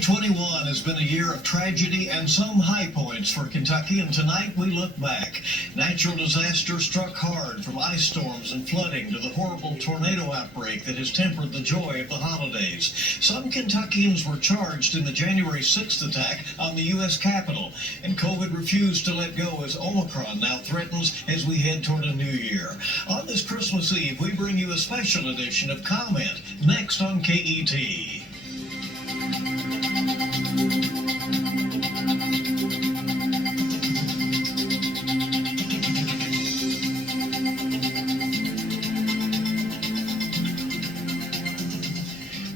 2021 has been a year of tragedy and some high points for Kentucky, and tonight we look back. Natural disaster struck hard, from ice storms and flooding to the horrible tornado outbreak that has tempered the joy of the holidays. Some Kentuckians were charged in the January 6th attack on the U.S. Capitol, and COVID refused to let go as Omicron now threatens as we head toward a new year. On this Christmas Eve, we bring you a special edition of Comment, next on KET.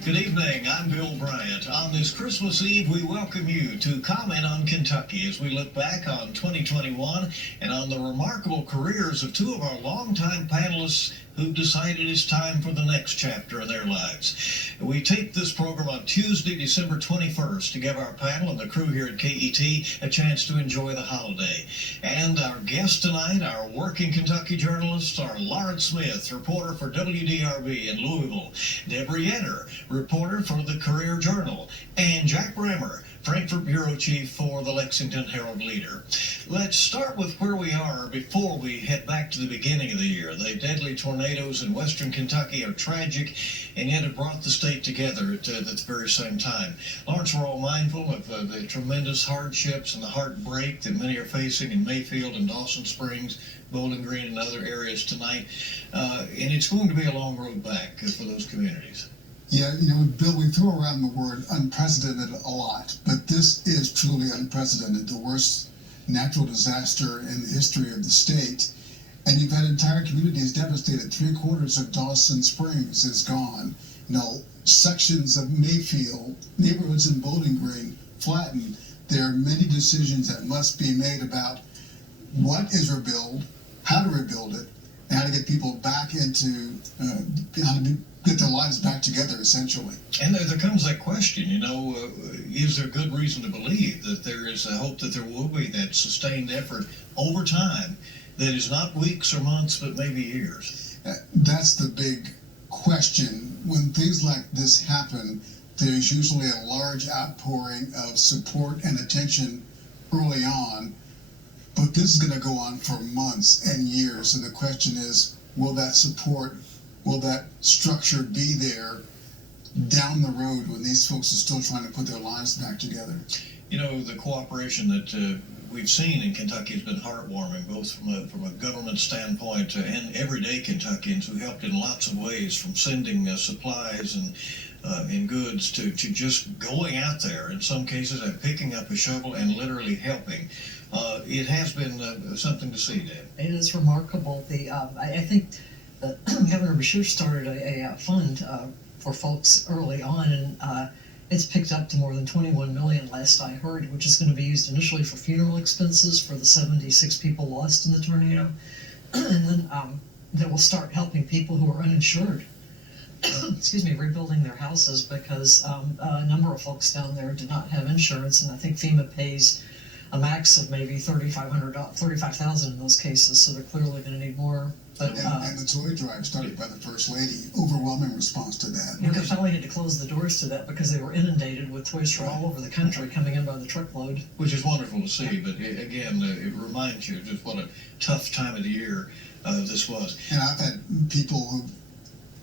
Good evening, I'm Bill Bryant. On this Christmas Eve, we welcome you to Comment on Kentucky as we look back on 2021 and on the remarkable careers of two of our longtime panelists who've decided it's time for the next chapter in their lives. We taped this program on Tuesday, December 21st, to give our panel and the crew here at KET a chance to enjoy the holiday. And our guests tonight, our working Kentucky journalists, are Lawrence Smith, reporter for WDRB in Louisville, Deborah Yetter, reporter for the Career Journal, and Jack Brammer, Frankfort Bureau Chief for the Lexington Herald-Leader. Let's start with where we are before we head back to the beginning of the year. The deadly tornadoes in western Kentucky are tragic and yet have brought the state together at the very same time. Lawrence, we're all mindful of the tremendous hardships and the heartbreak that many are facing in Mayfield and Dawson Springs, Bowling Green, and other areas tonight. And it's going to be a long road back for those communities. Yeah, you know, Bill, we throw around the word unprecedented a lot, but this is truly unprecedented, the worst natural disaster in the history of the state. And you've had entire communities devastated. 3/4 of Dawson Springs is gone. You know, sections of Mayfield, neighborhoods in Bowling Green, flattened. There are many decisions that must be made about what is rebuild, how to rebuild it, and how to get people back into, get their lives back together, essentially. And there comes that question, you know, is there good reason to believe that there is a hope that there will be that sustained effort over time that is not weeks or months, but maybe years? That's the big question. When things like this happen, there's usually a large outpouring of support and attention early on, but this is going to go on for months and years. And the question is, will that support, will that structure be there down the road when these folks are still trying to put their lives back together? You know, the cooperation that we've seen in Kentucky has been heartwarming, both from a government standpoint and everyday Kentuckians who helped in lots of ways, from sending supplies and goods to just going out there, in some cases, and picking up a shovel and literally helping. It has been something to see, Deb. It is remarkable. I think Governor Beshear started a fund for folks early on, and it's picked up to more than $21 million last I heard, which is going to be used initially for funeral expenses for the 76 people lost in the tornado, and then they will start helping people who are uninsured. Excuse me, rebuilding their houses, because a number of folks down there did not have insurance, and I think FEMA pays a max of maybe $35,000 in those cases, so they're clearly going to need more. But, and the toy drive started by the First Lady, overwhelming response to that. They finally had to close the doors to that because they were inundated with toys from all over the country coming in by the truckload. Which is wonderful to see, but again, it reminds you just what a tough time of the year this was. And I've had people who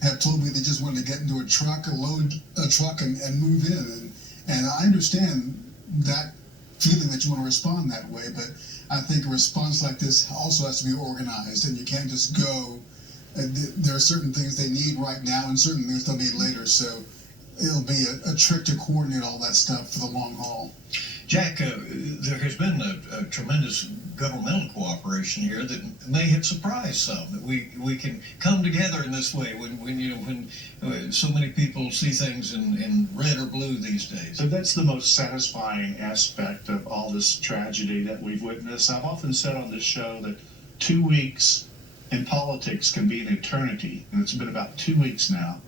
have told me they just wanted to get into a truck, load a truck, and move in. And I understand that feeling that you want to respond that way, but I think a response like this also has to be organized, and you can't just go. There are certain things they need right now and certain things they'll need later, so it'll be a trick to coordinate all that stuff for the long haul. Jack, there has been a tremendous governmental cooperation here that may have surprised some. That we can come together in this way when so many people see things in red or blue these days. So that's the most satisfying aspect of all this tragedy that we've witnessed. I've often said on this show that 2 weeks in politics can be an eternity, and it's been about 2 weeks now.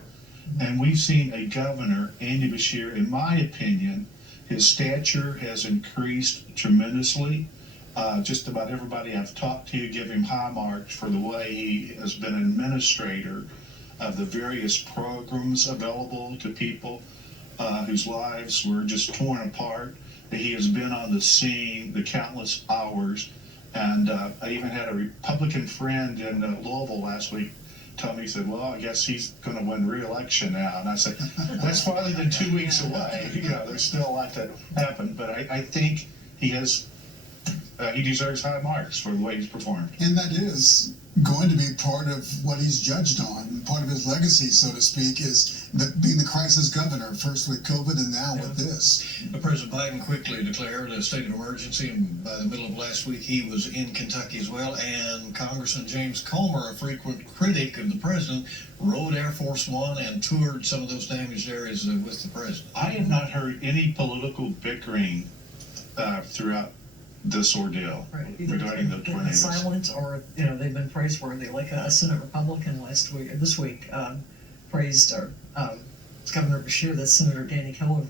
And we've seen a governor, Andy Beshear, in my opinion, his stature has increased tremendously. Just about everybody I've talked to give him high marks for the way he has been an administrator of the various programs available to people. whose lives were just torn apart. He has been on the scene the countless hours. And I even had a Republican friend in Louisville last week tell me, he said, well, I guess he's going to win re-election now. And I said, that's farther than 2 weeks away. You know, there's still a lot to happen. But I think he deserves high marks for the way he's performed. And that is going to be part of what he's judged on. Part of his legacy, so to speak, is being the crisis governor, first with COVID and now with this. President Biden quickly declared a state of emergency, and by the middle of last week he was in Kentucky as well. And Congressman James Comer, a frequent critic of the president, rode Air Force One and toured some of those damaged areas with the president. I have not heard any political bickering throughout this ordeal regarding the tornadoes. Silent, or they've been praiseworthy. Like a Senate Republican this week praised Governor Beshear. That's Senator Danny Carroll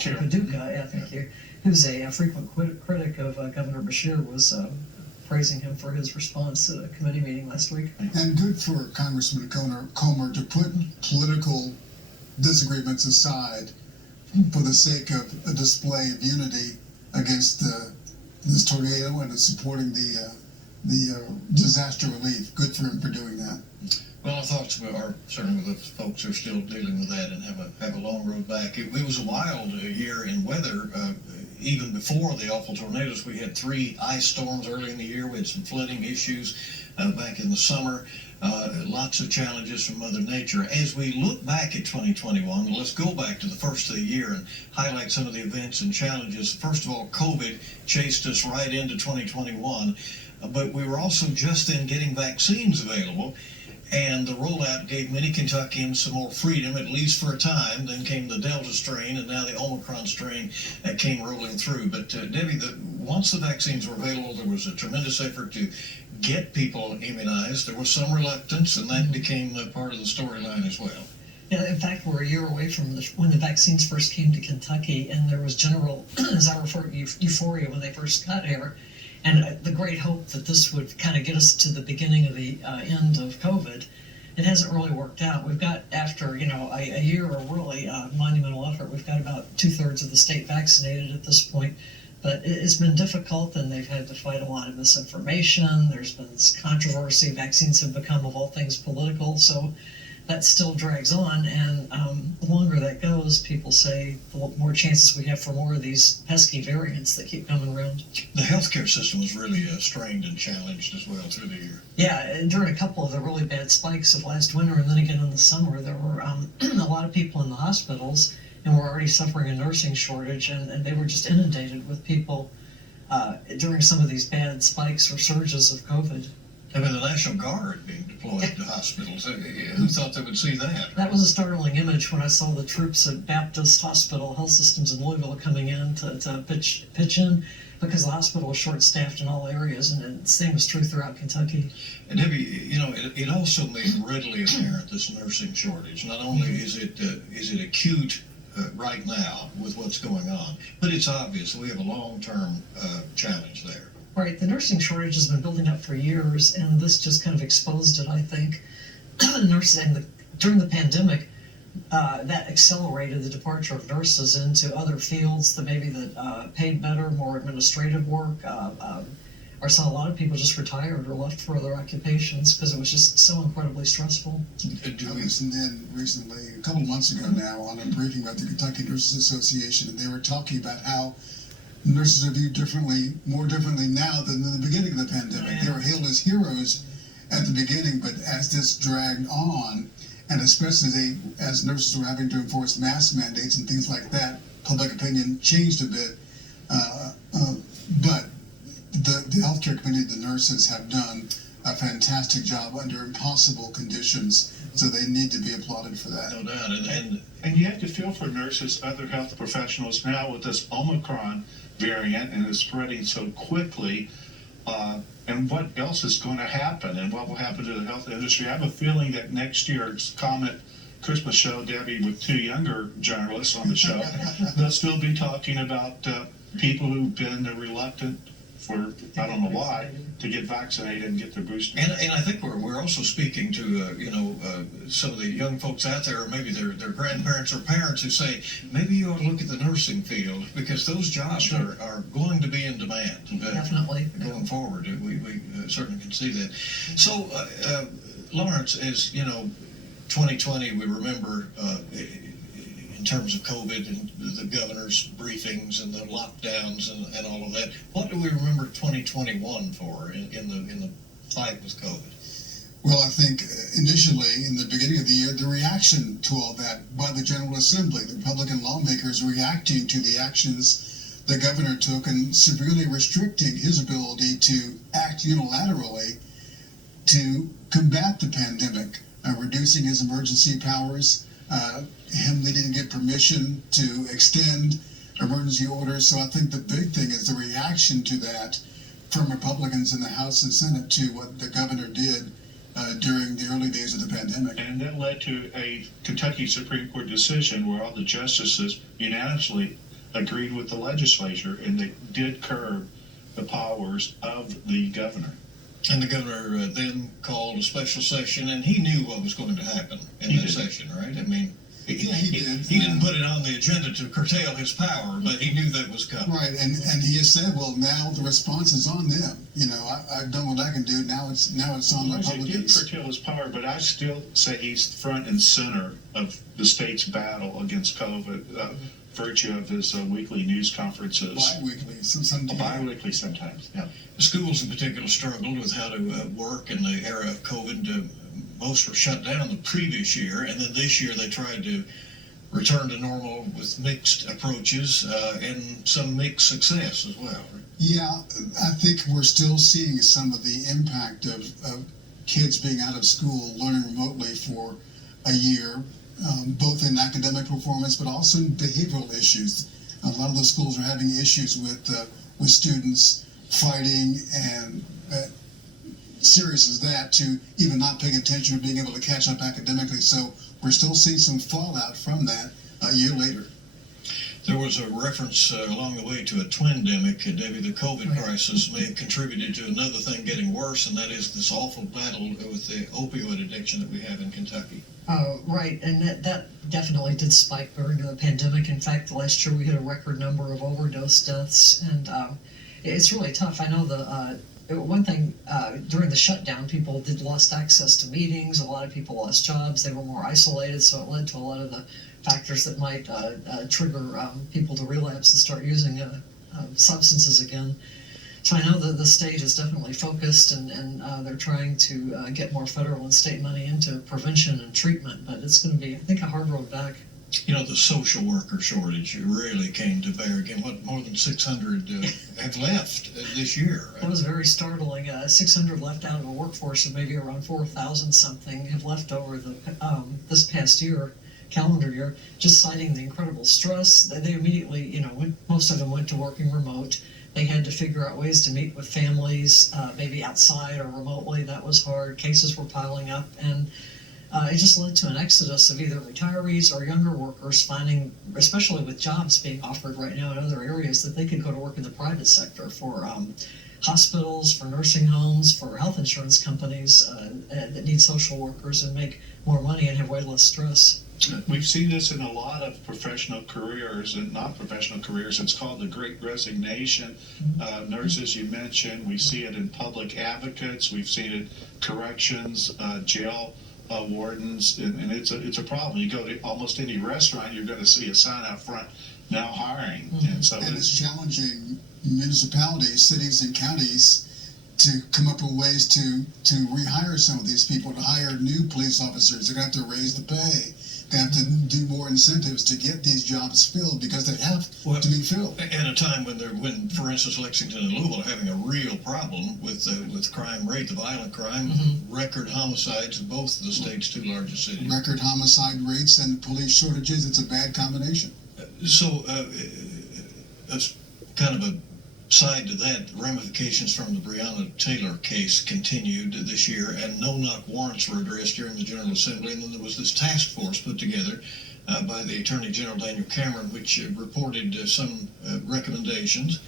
from Paducah, thank you, who's a frequent critic of Governor Beshear, was praising him for his response to the committee meeting last week. And good for Congressman Comer to put political disagreements aside for the sake of a display of unity against this tornado and supporting the disaster relief. Good for him for doing that. Well, our thoughts are certainly with the folks who are still dealing with that and have a long road back. It was a wild year in weather. Even before the awful tornadoes, we had 3 ice storms early in the year. We had some flooding issues back in the summer. Lots of challenges from Mother Nature. As we look back at 2021, let's go back to the first of the year and highlight some of the events and challenges. First of all, COVID chased us right into 2021, but we were also just then getting vaccines available, and the rollout gave many Kentuckians some more freedom, at least for a time. Then came the Delta strain, and now the Omicron strain came rolling through. But Debbie, once the vaccines were available, there was a tremendous effort to get people immunized. There was some reluctance, and that became part of the storyline as well. Yeah, in fact, we're a year away from when the vaccines first came to Kentucky, and there was general, as I refer to, euphoria when they first got here. And the great hope that this would kind of get us to the beginning of the end of COVID. It hasn't really worked out. We've got, after a year of really monumental effort, we've got about 2/3 of the state vaccinated at this point. But it's been difficult, and they've had to fight a lot of misinformation. There's been this controversy. Vaccines have become, of all things, political. So that still drags on, and the longer that goes, people say the more chances we have for more of these pesky variants that keep coming around. The healthcare system was really strained and challenged as well through the year. Yeah, and during a couple of the really bad spikes of last winter, and then again in the summer, there were a lot of people in the hospitals, and we're already suffering a nursing shortage, and they were just inundated with people during some of these bad spikes or surges of COVID. I mean, the National Guard being deployed to hospitals. Who thought they would see that? That was a startling image when I saw the troops at Baptist Hospital Health Systems in Louisville coming in to pitch in, because the hospital was short-staffed in all areas, and the same is true throughout Kentucky. And Debbie, it also made readily apparent this nursing shortage. Not only is it acute right now with what's going on, but it's obvious we have a long-term challenge there. Right, the nursing shortage has been building up for years, and this just kind of exposed it, I think. During the pandemic, that accelerated the departure of nurses into other fields that paid better, more administrative work, or saw a lot of people just retired or left for other occupations because it was just so incredibly stressful. I listened in recently, a couple of months ago now, on a briefing about the Kentucky Nurses Association, and they were talking about how nurses are viewed more differently now than in the beginning of the pandemic. They were hailed as heroes at the beginning, but as this dragged on, and especially as nurses were having to enforce mask mandates and things like that, public opinion changed a bit. But the healthcare community, the nurses, have done a fantastic job under impossible conditions, so they need to be applauded for that. No doubt. And you have to feel for nurses, other health professionals now with this Omicron variant, and it's spreading so quickly. And what else is going to happen, and what will happen to the health industry? I have a feeling that next year's Christmas show, Debbie, with 2 younger journalists on the show, they'll still be talking about people who've been reluctant for, I don't know why, to get vaccinated and get their booster. And I think we're also speaking to some of the young folks out there, or maybe their grandparents or parents, who say, maybe you ought to look at the nursing field, because those jobs are going to be in demand. Definitely. Going forward, we certainly can see that. So, Lawrence, as you know, 2020, we remember in terms of COVID and the governor's briefings and the lockdowns and all of that. What do we remember 2021 for in the fight with COVID? Well, I think initially, in the beginning of the year, the reaction to all that by the General Assembly, the Republican lawmakers reacting to the actions the governor took and severely restricting his ability to act unilaterally to combat the pandemic, reducing his emergency powers, him needing to get permission to extend emergency orders. So I think the big thing is the reaction to that from Republicans in the House and Senate to what the governor did during the early days of the pandemic. And that led to a Kentucky Supreme Court decision where all the justices unanimously agreed with the legislature, and they did curb the powers of the governor. And the governor then called a special session, and he knew what was going to happen in that session, right? I mean, he didn't put it on the agenda to curtail his power, but he knew that was coming. Right, and he has said, well, now the response is on them. You know, I've done what I can do. Now it's on Republicans. He did curtail his power, but I still say he's front and center of the state's battle against COVID. Virtue of his weekly news conferences. Bi-weekly, sometimes. Bi-weekly sometimes, yeah. The schools in particular struggled with how to work in the era of COVID. Most were shut down the previous year, and then this year they tried to return to normal with mixed approaches and some mixed success as well. Yeah, I think we're still seeing some of the impact of kids being out of school, learning remotely for a year. Both in academic performance, but also in behavioral issues. A lot of those schools are having issues with students fighting, and serious as that, to even not paying attention or being able to catch up academically. So we're still seeing some fallout from that a year later. There was a reference along the way to a twin-demic. Debbie, the COVID crisis may have contributed to another thing getting worse, and that is this awful battle with the opioid addiction that we have in Kentucky. Right, and that definitely did spike during the pandemic. In fact, last year we had a record number of overdose deaths, and it's really tough. I know one thing during the shutdown, people lost access to meetings. A lot of people lost jobs. They were more isolated, so it led to a lot of the factors that might trigger people to relapse and start using substances again. So I know that the state is definitely focused, and they're trying to get more federal and state money into prevention and treatment, but it's going to be, I think, a hard road back. You know, the social worker shortage really came to bear again. What, more than 600 have left this year? That was very startling. 600 left out of a workforce of maybe around 4,000 something have left over this past year, calendar year, just citing the incredible stress. They immediately, most of them went to working remote. They had to figure out ways to meet with families, maybe outside or remotely. That was hard. Cases were piling up, and it just led to an exodus of either retirees or younger workers finding, especially with jobs being offered right now in other areas, that they could go to work in the private sector for hospitals, for nursing homes, for health insurance companies that need social workers and make more money and have way less stress. We've seen this in a lot of professional careers and non-professional careers. It's called the Great Resignation. Nurses, you mentioned. We see it in public advocates. We've seen it corrections, jail wardens, and it's a problem. You go to almost any restaurant, you're going to see a sign out front, now hiring. And so it's challenging municipalities, cities, and counties to come up with ways to rehire some of these people, to hire new police officers. They're going to have to raise the pay. They have to do more incentives to get these jobs filled, because they have to be filled. At a time when, for instance, Lexington and Louisville are having a real problem with crime rate, the violent crime, record homicides in both of the state's two largest cities. Record homicide rates and police shortages, it's a bad combination. So, as kind of a side to that, ramifications from the Breonna Taylor case continued this year, and no-knock warrants were addressed during the General Assembly, and then there was this task force put together by the Attorney General Daniel Cameron, which reported some recommendations,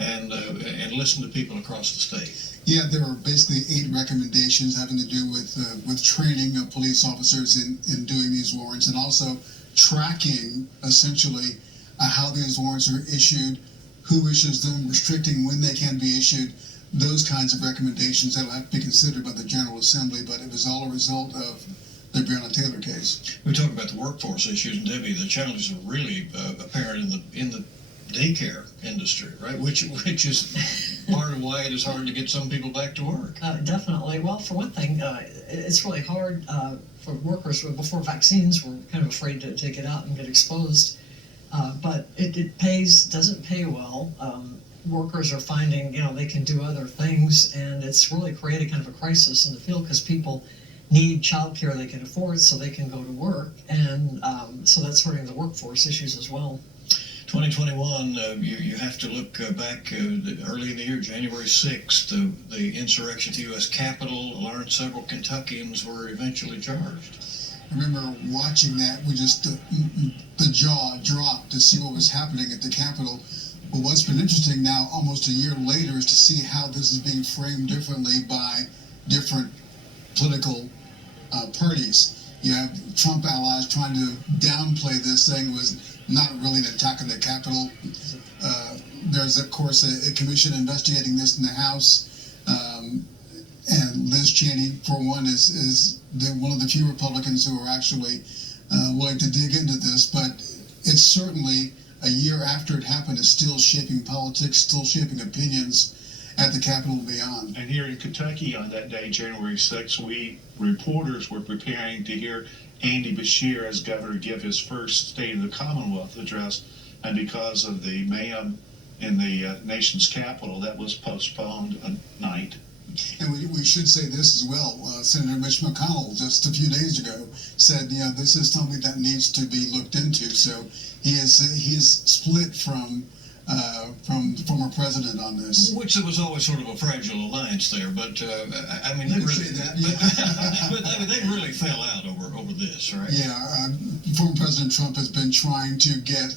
and listen to people across the state. Yeah, there were basically 8 recommendations having to do with training of police officers in doing these warrants, and also tracking essentially how these warrants are issued, who issues them, restricting when they can be issued, those kinds of recommendations that will have to be considered by the General Assembly. But it was all a result of the Breonna Taylor case. We talk about the workforce issues, and Debbie, the challenges are really apparent in the daycare industry, right? Which is part of why it is hard to get some people back to work. Definitely. Well, for one thing, it's really hard for workers. Before vaccines, we're kind of afraid to get out and get exposed. But it doesn't pay well. Workers are finding, they can do other things, and it's really created kind of a crisis in the field because people need childcare they can afford so they can go to work, and so that's hurting the workforce issues as well. 2021, you have to look back early in the year, January 6th, the insurrection at the U.S. Capitol. Learned several Kentuckians were eventually charged. I remember watching that, we just the jaw dropped to see what was happening at the Capitol. But what's been interesting now, almost a year later, is to see how this is being framed differently by different political parties. You have Trump allies trying to downplay this, saying it was not really an attack on the Capitol. There's, of course, a commission investigating this in the House. And Liz Cheney, for one, is one of the few Republicans who are actually willing to dig into this. But it's certainly, a year after it happened, is still shaping politics, still shaping opinions at the Capitol and beyond. And here in Kentucky on that day, January 6th, we reporters were preparing to hear Andy Beshear as governor give his first State of the Commonwealth address, and because of the mayhem in the nation's capital, that was postponed a night. And we should say this as well. Senator Mitch McConnell just a few days ago said, this is something that needs to be looked into. So he is split from the former president on this. Which there was always sort of a fragile alliance there, but I mean, You could say that, yeah. but I mean, they really fell out over this, right? Yeah, former President Trump has been trying to get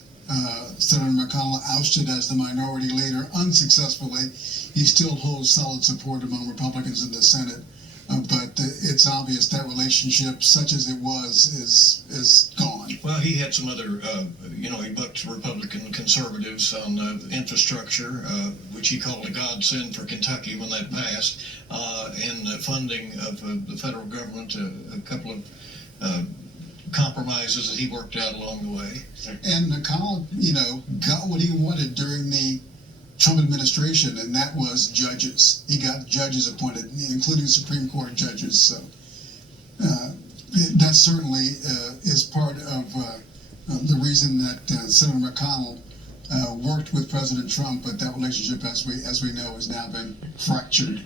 Senator McConnell ousted as the minority leader unsuccessfully. He still holds solid support among Republicans in the Senate, but it's obvious that relationship, such as it was, is gone. Well, he had some other, he bucked Republican conservatives on infrastructure, which he called a godsend for Kentucky when that passed, and funding of the federal government, a couple of compromises that he worked out along the way. And McConnell, got what he wanted during the Trump administration, and that was judges. He got judges appointed, including Supreme Court judges. So that certainly is part of the reason that Senator McConnell worked with President Trump, but that relationship, as we know, has now been fractured.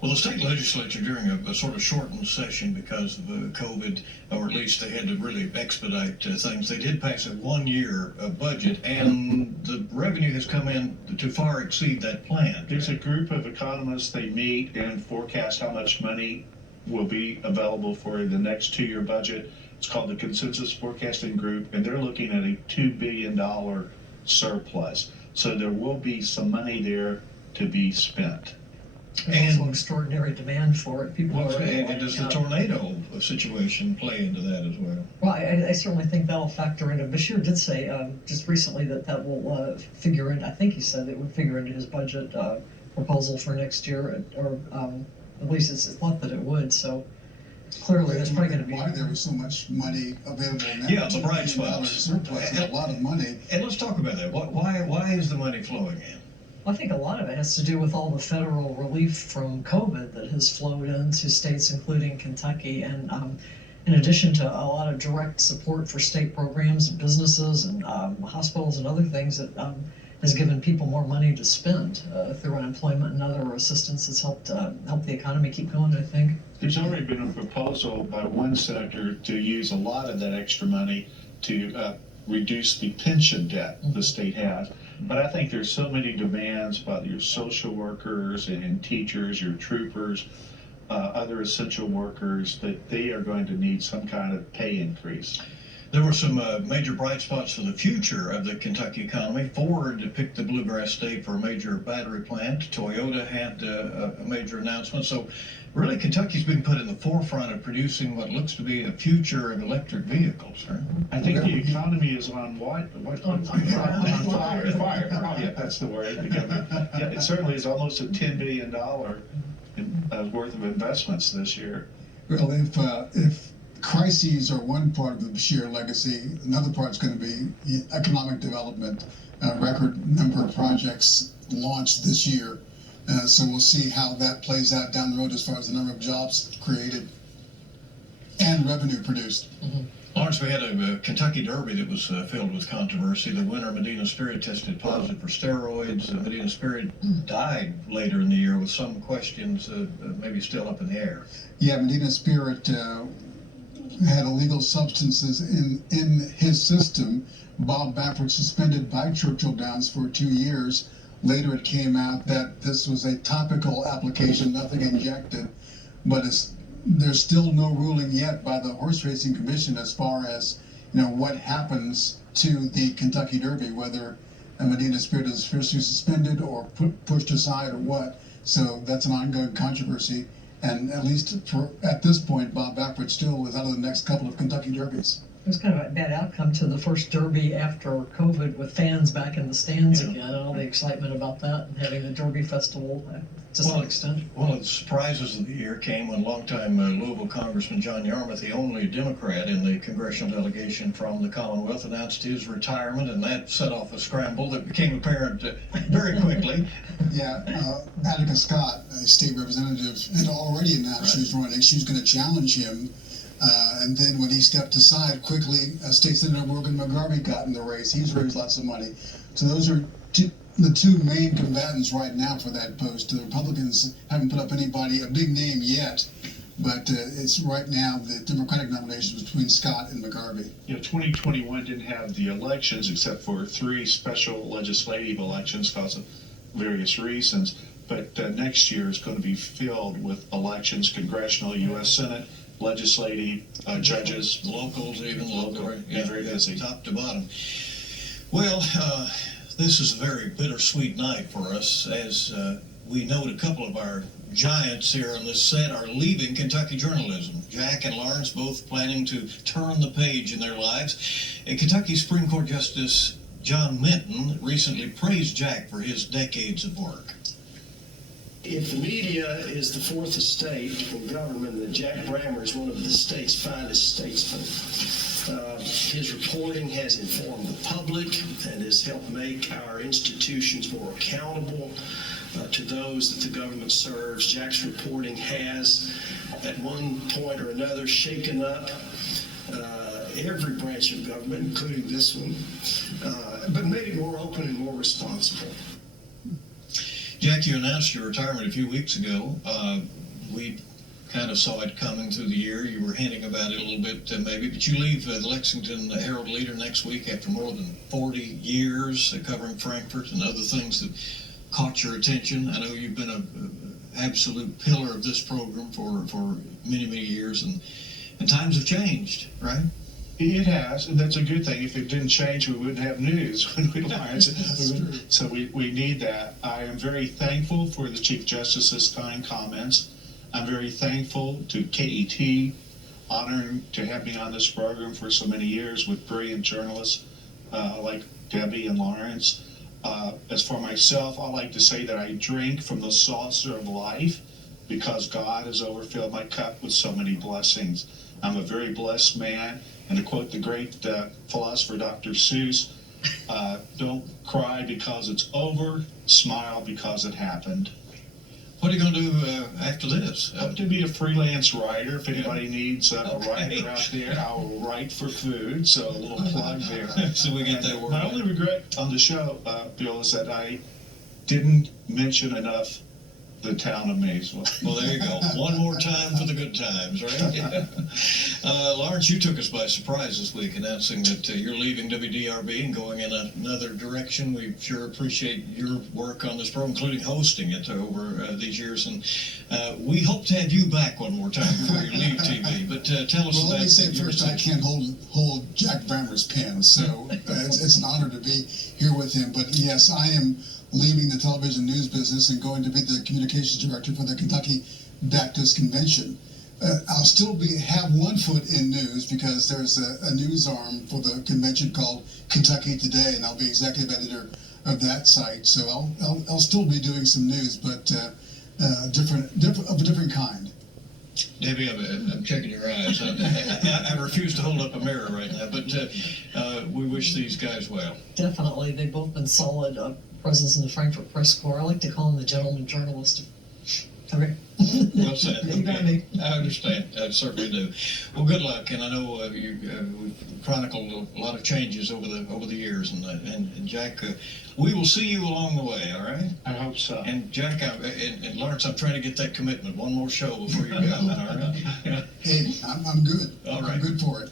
Well, the state legislature, during a sort of shortened session because of COVID, or at least they had to really expedite things, they did pass a one-year budget, and the revenue has come in to far exceed that plan. There's a group of economists, they meet and forecast how much money will be available for the next 2-year budget. It's called the Consensus Forecasting Group, and they're looking at a $2 billion surplus. So there will be some money there to be spent. There's also extraordinary demand for it. People are and does the tornado situation play into that as well? Well, I certainly think that'll factor into. Beshear did say just recently that will figure in. I think he said it would figure into his budget proposal for next year, or at least it's thought that it would. So clearly, that's probably going to be why there was so much money available now. Yeah, it's a bright spot. Surplus, a lot of money. And let's talk about that. Why is the money flowing in? I think a lot of it has to do with all the federal relief from COVID that has flowed into states, including Kentucky, and in addition to a lot of direct support for state programs and businesses and hospitals and other things that has given people more money to spend through unemployment and other assistance that's helped the economy keep going, I think. There's already been a proposal by one senator to use a lot of that extra money to reduce the pension debt the state has. But I think there's so many demands by your social workers and teachers, your troopers, other essential workers, that they are going to need some kind of pay increase. There were some major bright spots for the future of the Kentucky economy. Ford picked the Bluegrass State for a major battery plant. Toyota had a major announcement. So really, Kentucky's been put in the forefront of producing what looks to be a future of electric vehicles, right? I think the economy is on what? On fire. Fire. Oh, yeah, that's the word. Yeah, it certainly is almost a $10 billion worth of investments this year. Well, if crises are one part of the Bashir legacy, another part is going to be economic development. A record number of projects launched this year. So we'll see how that plays out down the road as far as the number of jobs created and revenue produced. Mm-hmm. Lawrence, we had a Kentucky Derby that was filled with controversy. The winner, Medina Spirit, tested positive for steroids. Medina Spirit died later in the year with some questions maybe still up in the air. Yeah, Medina Spirit had illegal substances in his system. Bob Baffert suspended by Churchill Downs for 2 years. Later it came out that this was a topical application, nothing injected, but there's still no ruling yet by the Horse Racing Commission as far as what happens to the Kentucky Derby, whether Medina Spirit is officially suspended or pushed aside or what. So that's an ongoing controversy. And at least at this point, Bob Baffert still is out of the next couple of Kentucky Derbies. It was kind of a bad outcome to the first Derby after COVID, with fans back in the stands again, and all the excitement about that, and having the Derby Festival to some extent. One of the surprises of the year came when longtime Louisville Congressman John Yarmouth, the only Democrat in the congressional delegation from the Commonwealth, announced his retirement, and that set off a scramble that became apparent very quickly. Yeah, Attica Scott, a state representative, had already announced she was running. She was going to challenge him. And then when he stepped aside quickly, State Senator Morgan McGarvey got in the race. He's raised lots of money. So those are the two main combatants right now for that post. The Republicans haven't put up anybody, a big name yet, but it's right now the Democratic nominations between Scott and McGarvey. 2021 didn't have the elections except for 3 special legislative elections because of various reasons. But next year is going to be filled with elections, congressional, U.S. Senate, legislative, judges, locals, even local. Yeah, very busy. Top to bottom. Well, this is a very bittersweet night for us, as we note a couple of our giants here on this set are leaving Kentucky journalism. Jack and Lawrence both planning to turn the page in their lives. And Kentucky Supreme Court Justice John Minton recently praised Jack for his decades of work. If the media is the fourth estate in government, then Jack Brammer is one of the state's finest statesmen. His reporting has informed the public and has helped make our institutions more accountable to those that the government serves. Jack's reporting has, at one point or another, shaken up every branch of government, including this one, but made it more open and more responsible. Jack, you announced your retirement a few weeks ago. We kind of saw it coming through the year. You were hinting about it a little bit maybe, but you leave the Lexington Herald Leader next week after more than 40 years covering Frankfurt and other things that caught your attention. I know you've been an absolute pillar of this program for many, many years, and times have changed, right? It has, and that's a good thing. If it didn't change, we wouldn't have news when we learned. So we need that. I am very thankful for the Chief Justice's kind comments. I'm very thankful to KET, honoring to have me on this program for so many years with brilliant journalists like Debbie and Lawrence. As for myself, I like to say that I drink from the saucer of life because God has overfilled my cup with so many blessings. I'm a very blessed man. And to quote the great philosopher Dr. Seuss, don't cry because it's over, smile because it happened. What are you going to do after this? Hope to be a freelance writer. If anybody needs a writer out there, I will write for food. So a little plug there. So we get that word. My only regret on the show, Bill, is that I didn't mention enough the town of Maysville. Well, there you go. One more time for the good times, right? Lawrence, you took us by surprise this week, announcing that you're leaving WDRB and going in another direction. We sure appreciate your work on this program, including hosting it over these years. And we hope to have you back one more time before you leave TV. But tell us Well, about let me say first, I can't hold Jack Brammer's pen, so it's an honor to be here with him. But yes, I am leaving the television news business and going to be the communications director for the Kentucky Baptist Convention. I'll still have one foot in news because there's a news arm for the convention called Kentucky Today, and I'll be executive editor of that site. So I'll still be doing some news, but of a different kind. Debbie, I'm checking your eyes. I refuse to hold up a mirror right now, but we wish these guys well. Definitely, they've both been solid presence in the Frankfurt Press Corps. I like to call them the gentleman journalist. Okay. Well said. You got me. I understand. I certainly do. Well, good luck, and I know we've chronicled a lot of changes over the years, and Jack, we will see you along the way. All right. I hope so. And Jack, and Lawrence, I'm trying to get that commitment. One more show before you go. All right. Hey, I'm good. All right. I'm good for it.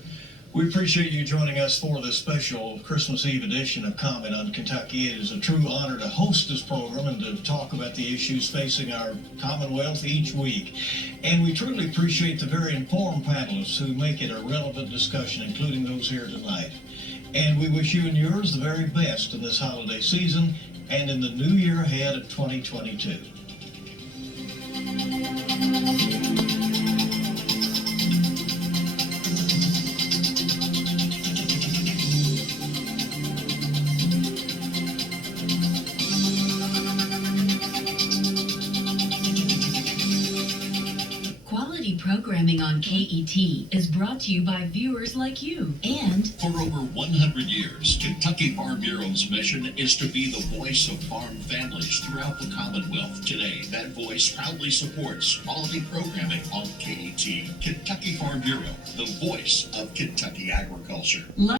We appreciate you joining us for this special Christmas Eve edition of Comment on Kentucky. It is a true honor to host this program and to talk about the issues facing our Commonwealth each week. And we truly appreciate the very informed panelists who make it a relevant discussion, including those here tonight. And we wish you and yours the very best in this holiday season and in the new year ahead of 2022. Programming on KET is brought to you by viewers like you. And for over 100 years, Kentucky Farm Bureau's mission is to be the voice of farm families throughout the Commonwealth. Today, that voice proudly supports quality programming on KET. Kentucky Farm Bureau, the voice of Kentucky agriculture.